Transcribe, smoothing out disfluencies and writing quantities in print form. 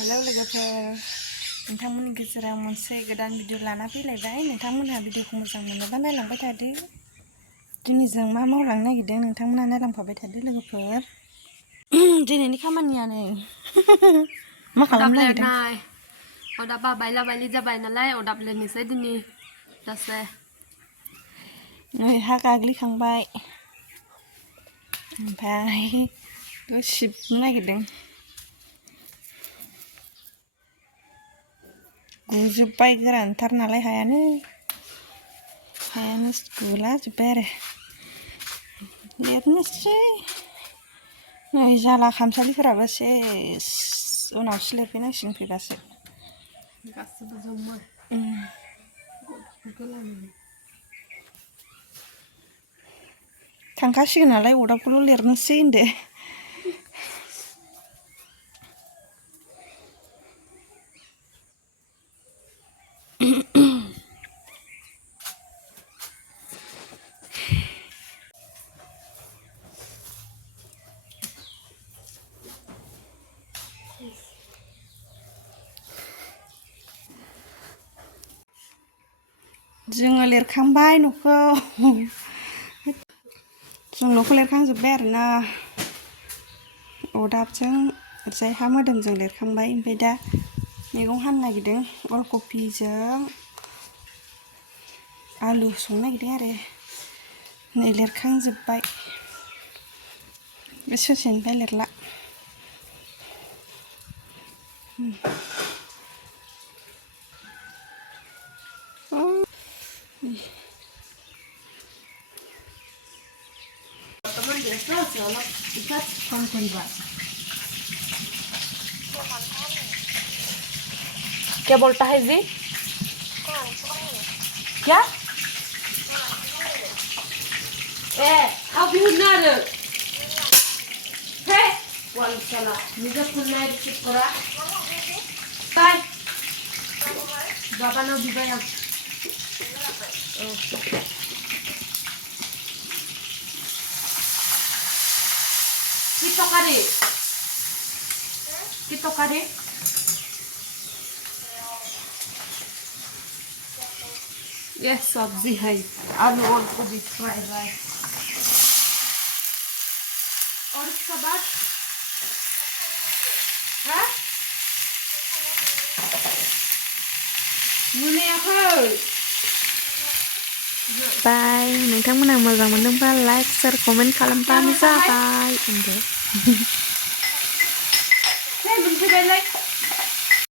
Hello लोगोफोर, नोंथांमोननि गेजेराव मोनसे गोदान भिडिअ लाना फैलायबाय। नोंथांमोनहा भिडिअखौ मोजां मोनोबा नायलांबाय थादो। दिनै जों मा मावलांनो नागिरदों नोंथांमोनहा नायलांफाबाय थादो लोगोफोर। दिनैनि खामानिया नै मा खालामनो नागिरदों? अदाबा बायला बायलि जाबाय नालाय अदाब लेरनोसै दिनै दसे। नै हा गाग्लिखांबाय, ओमफ्राय सिबनो नागिरदों। गुजोब्बाय, गोरानथार नालाय हायानो गुलाजोब्बाय आरो। लिरनोसै नै जाला खामसालिफोराबो सेस, उनावसो लिरफैनांसिगोन फैबासो। गासिबो जमा थांखासिगोन नालाय अदाबखौल' लिरनोसै होनदो। जोङो लिरखांबाय न'खौ। जों न'खौ लिरखांजोब्बाय आरोना, अदाबजों ओरैजाय हा मोदोमजों लिरखांबाय। ओमफ्राय दा मैगं हानो नागिरदों, अलकबिजों आलु संनो नागिरदों आरो। नै लिरखांजोब्बाय, बे ससेनिफ्राय लिरला। क्या बोलता है जी? क्या? How you know? Hey, one sala. Niga punna receive kora. Bye. Baba no dibaya. Kito kare. Kito kare. Yes, sabzi hai. आलू और गोभी फ्राई राइस। और इसके बाद हाँ? बाय, नोंथांमोना मोजां मोनदोंबा लाइक शेयार कमेन्ट खालामबानो जाबाय।